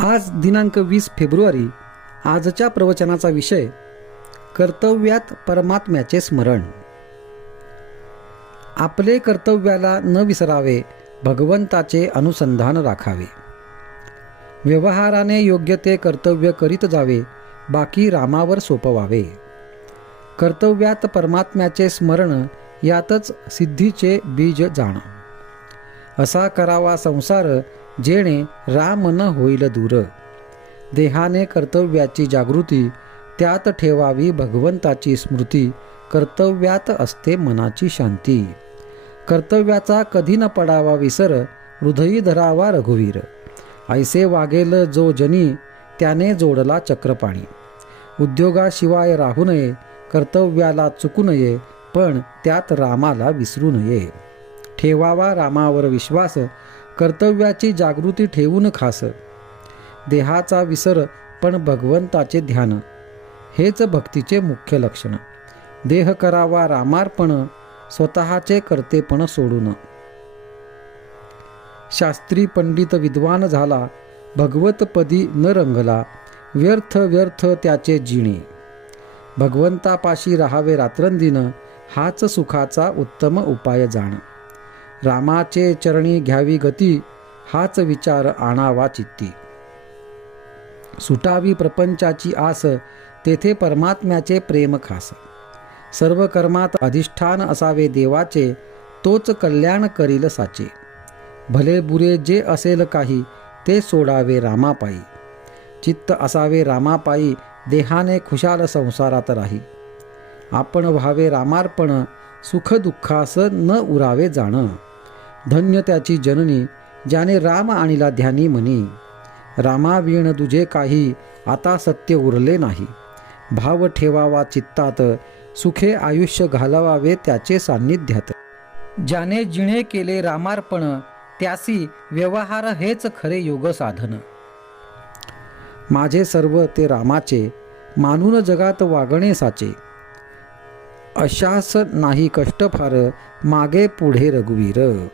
आज दिनांक 20 फेब्रुवारी. आजच्या प्रवचनाचा विषय कर्तव्यात परमात्म्याचे स्मरण. आपले कर्तव्याला न विसरावे, भगवंताचे अनुसंधान राखावे. व्यवहाराने योग्य ते कर्तव्य करीत जावे, बाकी रामावर सोपवावे. कर्तव्यात परमात्म्याचे स्मरण, यातच सिद्धीचे बीज जाण. असा करावा संसार, जेणे राम न होईल दूर. देहाने कर्तव्याची जागृती, त्यात ठेवावी भगवंताची स्मृती. कर्तव्यात असते मनाची शांती. कर्तव्याचा कधी न पडावा विसर, हृदयी धरावा रघुवीर. ऐसे वागेल जो जनी, त्याने जोडला चक्रपाणी. उद्योगाशिवाय राहू नये, कर्तव्याला चुकू नये, पण त्यात रामाला विसरू नये. ठेवावा रामावर विश्वास, कर्तव्याची जागृती ठेवून खास. देहाचा विसर पण भगवंताचे ध्यान, हेच भक्तीचे मुख्य लक्षण. देह करावा रामार्पण, स्वतःचे कर्तेपण सोडून. शास्त्री पंडित विद्वान झाला, भगवतपदी न रंगला. व्यर्थ व्यर्थ त्याचे जिणे, भगवंतापाशी राहावे रात्रंदिन. हाच सुखाचा उत्तम उपाय जाण. रामाचे चरणी घ्यावी गती, हाच विचार आणावा चित्ती. सुटावी प्रपंचाची आस, तेथे परमात्म्याचे प्रेम खास. सर्व कर्मात अधिष्ठान असावे देवाचे, तोच कल्याण करील साचे. भले बुरे जे असेल काही, ते सोडावे रामापायी. चित्त असावे रामापायी, देहाने खुशाल संसारात राही. आपण व्हावे रामार्पण, सुख दुःखास न उरावे जाण. धन्य त्याची जननी, ज्याने राम आणिला ध्यानी मनी. रामाविण तुझे काही, आता सत्य उरले नाही. भाव ठेवावा चित्तात, सुखे आयुष्य घालवावे त्याचे सान्निध्यात. ज्याने जिणे केले रामार्पण, त्यासी व्यवहार हेच खरे योग साधन. माझे सर्व ते रामाचे, मानून जगात वागणे साचे. अशास नाही कष्ट फार, मागे पुढे रघुवीर.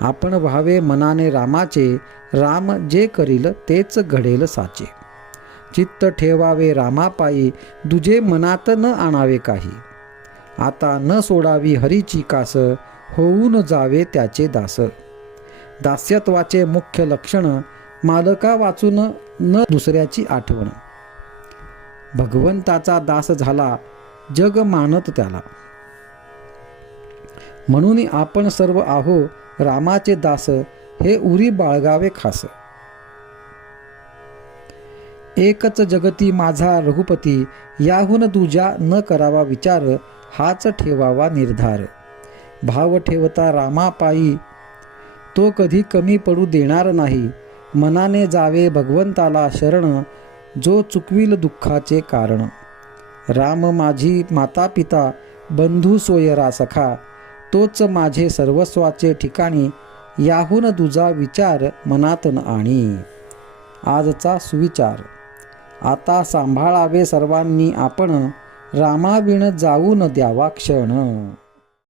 आपण व्हावे मनाने रामाचे, राम जे करील तेच घडेल साचे. चित्त ठेवावे रामापायी, दुजे मनात न आणावे काही. आता न सोडावी हरीची कास, होऊन जावे त्याचे दास. दास्यत्वाचे मुख्य लक्षण, मालका वाचून न दुसऱ्याची आठवण. भगवंताचा दास झाला, जग मानत त्याला. म्हणून आपण सर्व आहो रामाचे दास, हे उरी बाळगावे खास. एकच जगती माझा रघुपती, याहून तुझ्या न करावा विचार. हाच ठेवावा निर्धार. भाव ठेवता रामापायी, तो कधी कमी पडू देणार नाही. मनाने जावे भगवंताला शरण, जो चुकविल दुःखाचे कारण. राम माझी माता पिता, बंधू सोयरा सखा. तोच माझे सर्वस्वाचे ठिकाणी, याहून तुझा विचार मनात न आणी. आजचा सुविचार. आता सांभाळावे सर्वांनी आपण, रामाविण जाऊ न द्यावा क्षण.